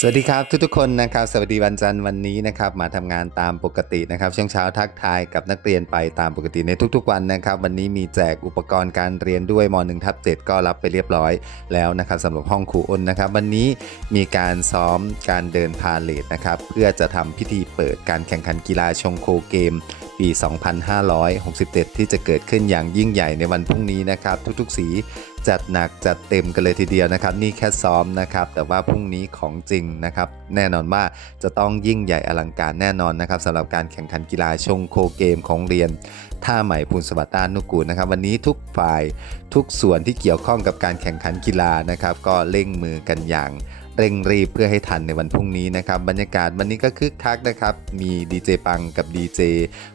สวัสดีครับทุกๆคนนะครับสวัสดีวันจันทร์วันนี้นะครับมาทำงานตามปกตินะครับช่วงเช้าทักทายกับนักเรียนไปตามปกติในทุกๆวันนะครับวันนี้มีแจกอุปกรณ์การเรียนด้วยม .1 ทับ7ก็รับไปเรียบร้อยแล้วนะครับสำหรับห้องครูอ้นนะครับ วันนี้มีการซ้อมการเดินพาเลทนะครับเพื่อจะทำพิธีเปิดการแข่งขันกีฬาชงโคเกม ปี 2567 ที่จะเกิดขึ้นอย่างยิ่งใหญ่ในวันพรุ่งนี้นะครับทุกๆ สี จัดหนักจัดเต็มกันเลยทีเดียวนะครับ นี่แค่ซ้อมนะครับ แต่ว่าพรุ่งนี้ของจริงนะครับ แน่นอนว่าจะต้องยิ่งใหญ่อลังการแน่นอนนะครับสำหรับการแข่งขันกีฬาชงโคเกมของเรียนท่าใหม่พูนสวัสดิ์ต้านุกูลนะครับ วันนี้ทุกฝ่ายทุกส่วนที่เกี่ยวข้องกับการแข่งขันกีฬานะครับ ก็เร่งมือกันอย่างเร่งรีบเพื่อให้ทันในวันพรุ่งนี้นะครับ บรรยากาศวันนี้ก็คึกคักนะครับ มีดีเจปังกับดีเจ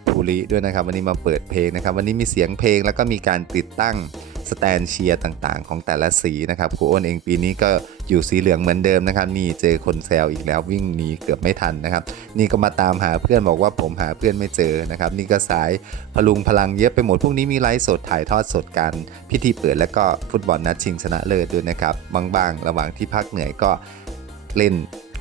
ภูริด้วยนะครับ วันนี้มาเปิดเพลงนะครับ วันนี้มีเสียงเพลงแล้วก็มีการติดตั้ง สแตนเชียร์ต่างๆ ของแต่ละสีนะครับครูอ้นเองปีนี้ก็อยู่สีเหลืองเหมือนเดิมนะครับ นี่เจอคนแซวอีกแล้ววิ่งหนีเกือบไม่ทันนะครับ นี่ก็มาตามหาเพื่อนบอกว่าผมหาเพื่อนไม่เจอนะครับ นี่ก็สายพลุงพลังเยอะไปหมดพรุ่งนี้มีไลฟ์สดถ่ายทอดสดการพิธีเปิดแล้วก็ฟุตบอลนัดชิงชนะเลิศด้วยนะครับบางๆ ระหว่างที่พักเหนื่อยก็เล่น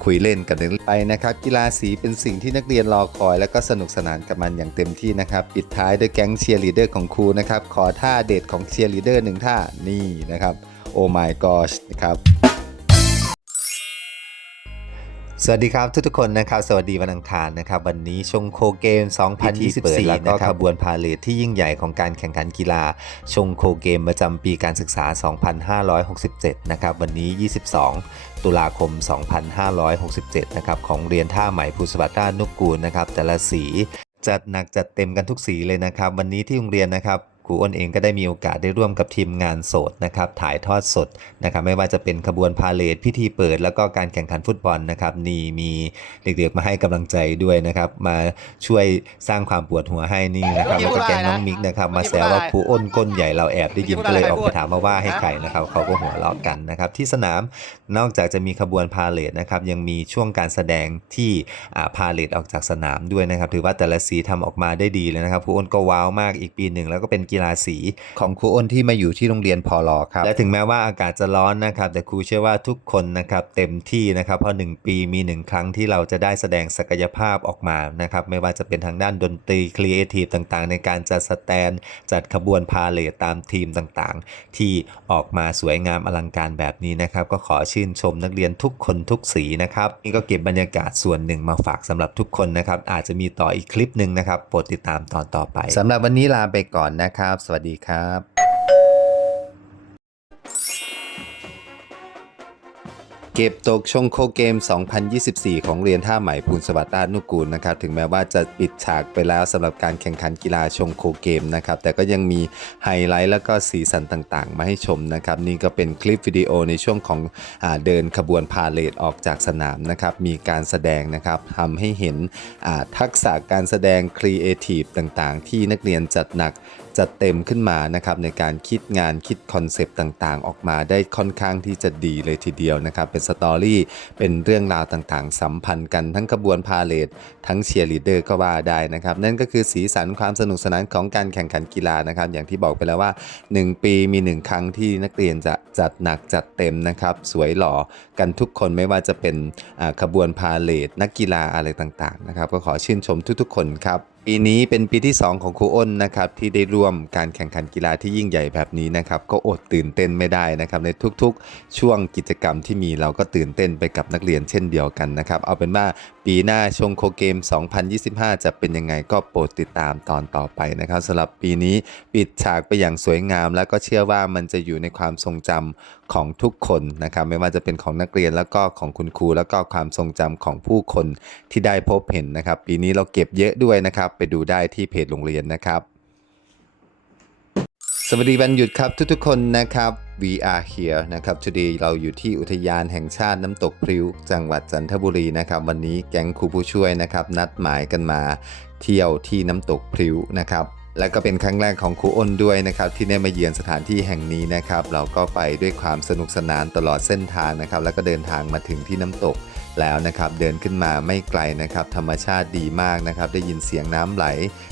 คุยเล่นกันไปนะครับ กีฬาสีเป็นสิ่งที่นักเรียนรอคอย และก็สนุกสนานกับมันอย่างเต็มที่นะครับ ปิดท้ายด้วยแก๊งเชียร์ลีเดอร์ของครูนะครับ ขอท่าเด็ดของเชียร์ลีเดอร์หนึ่งท่านี่นะครับ โอ้ my gosh นะครับ สวัสดีครับทุกๆคนนะครับสวัสดีวันอังคารนะครับวันนี้ชงโคเกม 2024 แล้วก็ขบวนพาเลทที่ยิ่งใหญ่ของการแข่งขันกีฬาชงโคเกมประจำปีการศึกษา 2567 นะครับวันนี้ 22 ตุลาคม 2567 นะครับของเรียนท่าใหม่ภูสวัสดิ์ด้านนุกกูลนะครับแต่ละสีจัดหนักจัดเต็มกันทุกสีเลยนะครับ วันนี้ที่โรงเรียนนะครับค รูอ้นเองก็ได้มีโอกาสได้ร่วมกับทีมงานโสดนะครับถ่ายทอดสดนะครับไม่ว่าจะเป็นขบวนพาเลทพิธีเปิด แล้วก็การแข่งขันฟุตบอลนะครับนี่มีเด็กๆมาให้กำลังใจด้วยนะครับมาช่วยสร้างความปวดหัวให้นี่นะครับแล้วก็แกงน้องมิกนะครับมาแซวว่าครูอ้นก้นใหญ่เราแอบได้ยินก็เลยออกไปถามมาว่าให้ใครนะครับเขาก็หัวเราะกันนะครับที่สนามนอกจากจะมีขบวนพาเลทนะครับยังมีช่วงการแสดงที่อ่าพาเลทออกจากสนามด้วยนะครับถือว่าแต่ละสีทำออกมาได้ดีเลยนะครับครูอ้นก็ว้าวมากอีกปีหนึ่งแล้วก็เป็นกีฬาสี ของครูอ้นที่มาอยู่ที่โรงเรียนพอลอครับและถึงแม้ว่าอากาศจะร้อนนะครับแต่ครูเชื่อว่าทุกคนนะครับเต็มที่นะครับเพราะ1ปีมี 1 ครั้งที่เราจะได้แสดงศักยภาพออกมานะครับไม่ว่าจะเป็นทางด้านดนตรีครีเอทีฟต่างๆ ในการจัดสแตนจัดขบวนพาเลทตามทีมต่างๆ ที่ออกมาสวยงามอลังการแบบนี้นะครับก็ขอชื่นชมนักเรียนทุกคนทุกสีนะครับนี่ก็เก็บบรรยากาศส่วนหนึ่งมาฝากสำหรับทุกคนนะครับอาจจะมีต่ออีกคลิปหนึ่งนะครับโปรดติดตามตอนต่อไปสำหรับวันนี้ลาไปก่อนนะครับสวัสดีครับเก็บตกชงโคเกม 2024 ของเรียนท่าใหม่ภูลสวัสดิ์านุกูลนะครับ ถึงแม้ว่าจะปิดฉากไปแล้วสำหรับการแข่งขันกีฬาชงโคเกมนะครับ แต่ก็ยังมีไฮไลท์แล้วก็สีสันต่างๆ มาให้ชมนะครับ นี่ก็เป็นคลิปวิดีโอในช่วงของอเดินขบวนพาเลทออกจากสนามนะครับ มีการแสดงนะครับทำให้เห็นทักษะการแสดงครีเอทีฟต่างๆ ที่นักเรียนจัดหนัก จัดเต็มขึ้นมานะครับในการคิดงานคิดคอนเซปต์ต่างๆ ออกมาได้ค่อนข้างที่จะดีเลยทีเดียวนะครับ เป็นสตอรี่เป็นเรื่องราวต่างๆ สัมพันธ์กันทั้งขบวนพาเลททั้งเชียร์ลีดเดอร์ก็ว่าได้นะครับ นั่นก็คือสีสันความสนุกสนานของการแข่งขันกีฬานะครับ อย่างที่บอกไปแล้วว่า 1 ปีมี 1 ครั้งที่นักเรียนจะจัดหนักจัดเต็มนะครับ สวยหล่อกันทุกคนไม่ว่าจะเป็นขบวนพาเลทนักกีฬาอะไรต่างๆนะครับ ก็ขอชื่นชมทุกๆ คนครับ ปีนี้เป็นปีที่ 2 ของครูอ้นนะครับที่ได้ร่วมการแข่งขันกีฬาที่ยิ่งใหญ่แบบนี้นะครับก็อดตื่นเต้นไม่ได้นะครับในทุกๆ ช่วงกิจกรรมที่มีเราก็ตื่นเต้นไปกับนักเรียนเช่นเดียวกันนะครับเอาเป็นว่าปีหน้าชงโคเกม 2025 จะเป็นยังไงก็โปรดติดตามตอนต่อไปนะครับสำหรับปีนี้ปิดฉากไปอย่างสวยงาม แล้วก็เชื่อว่ามันจะอยู่ในความทรงจำ ของทุกคนนะครับ ไม่ว่าจะเป็นของนักเรียนแล้วก็ของคุณครู แล้วก็ความทรงจำของผู้คนที่ได้พบเห็นนะครับ ปีนี้เราเก็บเยอะด้วยนะครับ ไปดูได้ที่เพจโรงเรียนนะครับ สวัสดีวันหยุดครับทุกๆคนนะครับ we are here นะครับ today เราอยู่ที่อุทยานแห่งชาติน้ำตกพริ้ว จังหวัดจันทบุรีนะครับ วันนี้แก๊งครูผู้ช่วยนะครับ นัดหมายกันมาเที่ยวที่น้ำตกพริ้วนะครับ และก็เป็นครั้งแรกของครูอ้นด้วยนะครับที่ได้มาเยือนสถานที่แห่งนี้นะครับ เราก็ไปด้วยความสนุกสนานตลอดเส้นทางนะครับ แล้วก็เดินทางมาถึงที่น้ำตก แล้วนะครับเดินขึ้นมาไม่ไกลนะครับธรรมชาติดีมากนะครับได้ยินเสียงน้ำไหล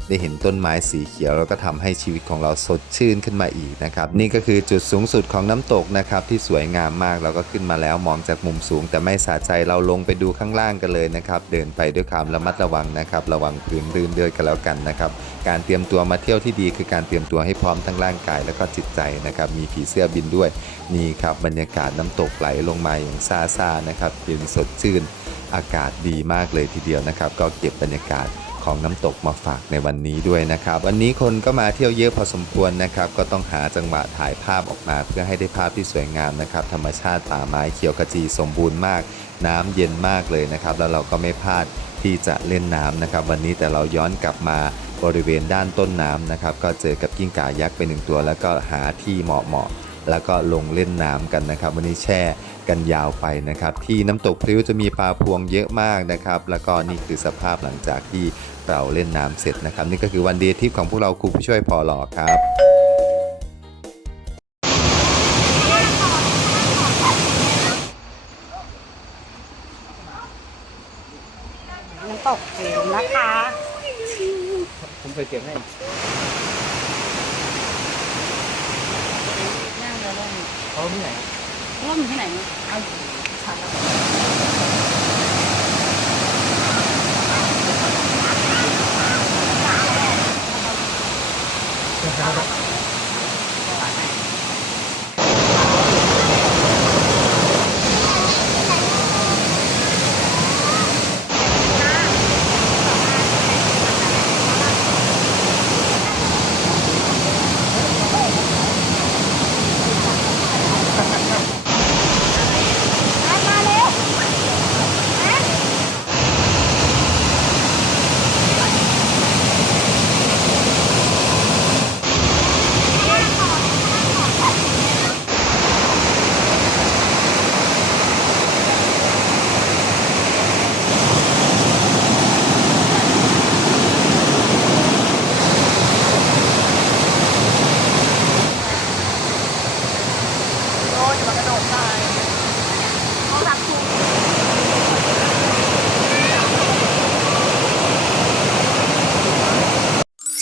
ได้เห็นต้นไม้สีเขียวแล้วก็ทำให้ชีวิตของเราสดชื่นขึ้นมาอีกนะครับนี่ก็คือจุดสูงสุดของน้ำตกนะครับที่สวยงามมากเราก็ขึ้นมาแล้วมองจากมุมสูง แต่ไม่สะใจเราลงไปดูข้างล่างกันเลยนะครับเดินไปด้วยความระมัดระวังนะครับระวังพื้นลื่นเด้วยกันแล้วกันนะครับการเตรียมตัวมาเที่ยวที่ดีคือการเตรียมตัวให้พร้อมทั้งร่างกายแล้วก็จิตใจนะครับมีผีเสื้อบินด้วยนี่ครับบรรยากาศน้ำตกไหลลงมาอย่างซาซานะครับเย็นสดชื่นอากาศดีมากเลยทีเดียวนะครับ ก็เก็บบรรยากาศของน้ำตกมาฝากในวันนี้ด้วยนะครับ วันนี้คนก็มาเที่ยวเยอะพอสมควรนะครับ ก็ต้องหาจังหวะถ่ายภาพออกมา เพื่อให้ได้ภาพที่สวยงามนะครับ ธรรมชาติป่าไม้เขียวขจีสมบูรณ์มาก น้ำเย็นมากเลยนะครับ แล้วเราก็ไม่พลาดที่จะเล่นน้ำนะครับ วันนี้แต่เราย้อนกลับมาบริเวณด้านต้นน้ำนะครับ ก็เจอกับกิ้งก่ายักษ์ไปหนึ่งตัว แล้วก็หาที่เหมาะๆแล้วก็ลงเล่นน้ำกันนะครับ วันนี้แช่ กันยาวไปนะครับ ที่น้ำตกพริ้วจะมีปลาพวงเยอะมากนะครับ แล้วก็นี่คือสภาพหลังจากที่เราเล่นน้ำเสร็จนะครับ นี่ก็คือวันเดย์ทริปของพวกเราครูผู้ช่วยพอหลอครับน้ำตกเห็นนะคะ ผมเคยเก็บให้นั่งเลยล่มเขาที่ไหน ล่มอยู่ที่ไหนเนี่ยเอาชันแล้ว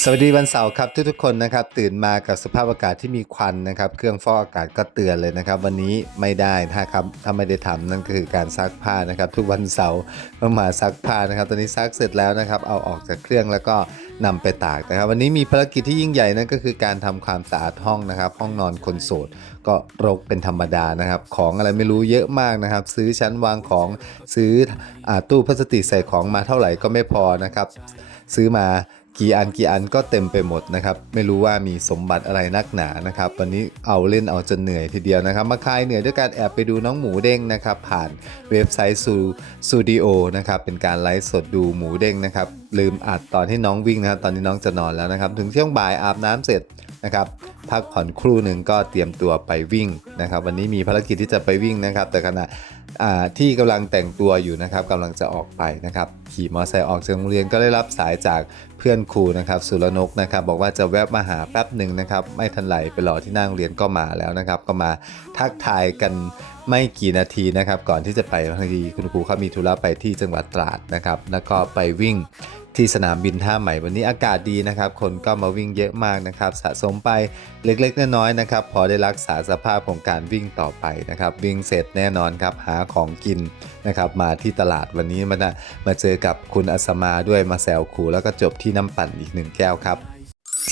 สวัสดีวันเสาร์ครับทุกๆคนนะครับตื่นมากับสภาพอากาศที่มีควันนะครับ เครื่องฟอกอากาศก็เตือนเลยนะครับ วันนี้ไม่ได้ถ้าครับถ้าไม่ได้ทำนั่นก็คือการซักผ้านะครับ ทุกวันเสาร์ต้องมาซักผ้านะครับ ตอนนี้ซักเสร็จแล้วนะครับ เอาออกจากเครื่องแล้วก็นำไปตากนะครับ วันนี้มีภารกิจที่ยิ่งใหญ่นั่นก็คือการทำความสะอาดห้องนะครับ ห้องนอนคนโสดก็รกเป็นธรรมดานะครับ ของอะไรไม่รู้เยอะมากนะครับ ซื้อชั้นวางของซื้ออตู้พลาสติกใส่ของมาเท่าไหร่ก็ไม่พอนะครับ ซื้อมา กี่อันกี่อันก็เต็มไปหมดนะครับไม่รู้ว่ามีสมบัติอะไรนักหนานะครับวันนี้เอาเล่นเอาจนเหนื่อยทีเดียวนะครับมาคลายเหนื่อยด้วยการแอบไปดูน้องหมูเด้งนะครับผ่านเว็บไซต์ซูซูดิโอนะครับเป็นการไลฟ์สดดูหมูเด้งนะครับลืมอัดตอนที่น้องวิ่งนะครับตอนนี้น้องจะนอนแล้วนะครับถึงช่วงบ่ายอาบน้ำเสร็จ นะครับพักผ่อนครู่หนึ่งก็เตรียมตัวไปวิ่งนะครับ วันนี้มีภารกิจที่จะไปวิ่งนะครับ แต่ขณะที่กำลังแต่งตัวอยู่นะครับกำลังจะออกไปนะครับ ขี่มอเตอร์ไซค์ออกจากโรงเรียนก็ได้รับสายจากเพื่อนครูนะครับ สุรนกนะครับ บอกว่าจะแวะมาหาแป๊บหนึ่งนะครับ ไม่ทันไรไปรอที่นั่งเรียนก็มาแล้วนะครับ ก็มาทักทายกัน ไม่กี่นาทีนะครับ ก่อนที่จะไปพอดีคุณครูเขามีธุระไปที่จังหวัดตราดนะครับ แล้วก็ไปวิ่งที่สนามบินท่าใหม่วันนี้อากาศดีนะครับ คนก็มาวิ่งเยอะมากนะครับ สะสมไปเล็กๆน้อยๆนะครับ พอได้รักษาสภาพของการวิ่งต่อไปนะครับ วิ่งเสร็จแน่นอนครับ หาของกินนะครับ มาที่ตลาดวันนี้มามาเจอกับคุณอัสมาด้วยมาแซวครูแล้วก็จบที่น้ำปั่นอีกหนึ่งแก้วครับ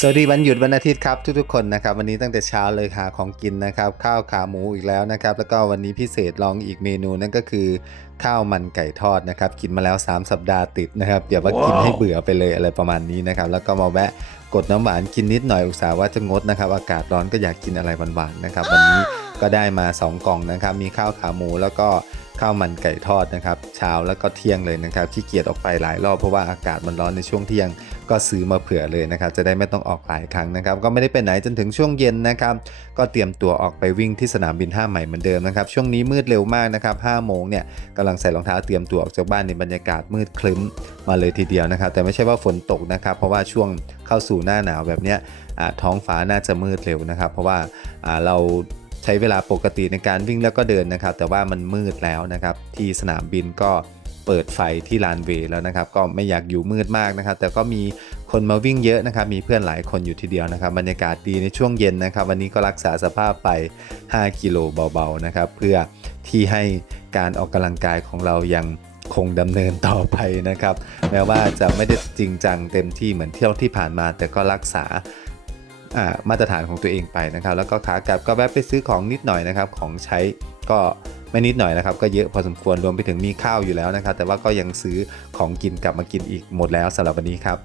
สวัสดีวันหยุดวันอาทิตย์ครับทุกๆคนนะครับวันนี้ตั้งแต่เช้าเลยหาของกินนะครับข้าวขาหมูอีกแล้วนะครับแล้วก็วันนี้พิเศษลองอีกเมนูนั่นก็คือ ข้าวมันไก่ทอดนะครับกินมาแล้ว 3 สัปดาห์ติดนะครับอย่าว่ากินให้เบื่อไปเลยอะไรประมาณนี้นะครับแล้วก็มาแวะกดน้ำหวานกินนิดหน่อยอุตส่าห์ว่าจะงดนะครับอากาศร้อนก็อยากกินอะไรหวานๆนะครับวันนี้ก็ได้มา 2 กล่องนะครับมีข้าวขาหมูแล้วก็ ข้าวมันไก่ทอดนะครับ เช้าแล้วก็เที่ยงเลยนะครับขี้เกียจออกไปหลายรอบเพราะว่าอากาศมันร้อนในช่วงเที่ยงก็ซื้อมาเผื่อเลยนะครับ จะได้ไม่ต้องออกหลายครั้งนะครับ ก็ไม่ได้ไปไหนจนถึงช่วงเย็นนะครับ ก็เตรียมตัวออกไปวิ่งที่สนามบินท่าใหม่เหมือนเดิมนะครับ ช่วงนี้มืดเร็วมากนะครับ5โมงเนี่ยกำลังใส่รองเท้าเตรียมตัวออกจากบ้านในบรรยากาศมืดคลึ้มมาเลยทีเดียวนะครับ แต่ไม่ใช่ว่าฝนตกนะครับ เพราะว่าช่วงเข้าสู่หน้าหนาวแบบเนี้ยท้องฟ้าน่าจะมืดเร็วนะครับ เพราะว่าเรา ใช้เวลาปกติในการวิ่งแล้วก็เดินนะครับ แต่ว่ามันมืดแล้วนะครับ ที่สนามบินก็เปิดไฟที่ลานเวย์แล้วนะครับ ก็ไม่อยากอยู่มืดมากนะครับ แต่ก็มีคนมาวิ่งเยอะนะครับ มีเพื่อนหลายคนอยู่ทีเดียวนะครับ บรรยากาศดีในช่วงเย็นนะครับ วันนี้ก็รักษาสภาพไป 5 กิโลเบาๆนะครับ เพื่อที่ให้การออกกำลังกายของเรายังคงดำเนินต่อไปนะครับ แม้ว่าจะไม่ได้จริงจังเต็มที่เหมือนเที่ยวที่ผ่านมา แต่ก็รักษา มาตรฐานของตัวเองไปนะครับ แล้วก็ขากลับก็แวะไปซื้อของนิดหน่อยนะครับ ของใช้ก็ไม่นิดหน่อยนะครับ ก็เยอะพอสมควรรวมไปถึงมีข้าวอยู่แล้วนะครับ แต่ว่าก็ยังซื้อของกินกลับมากินอีกหมดแล้วสำหรับวันนี้ครับ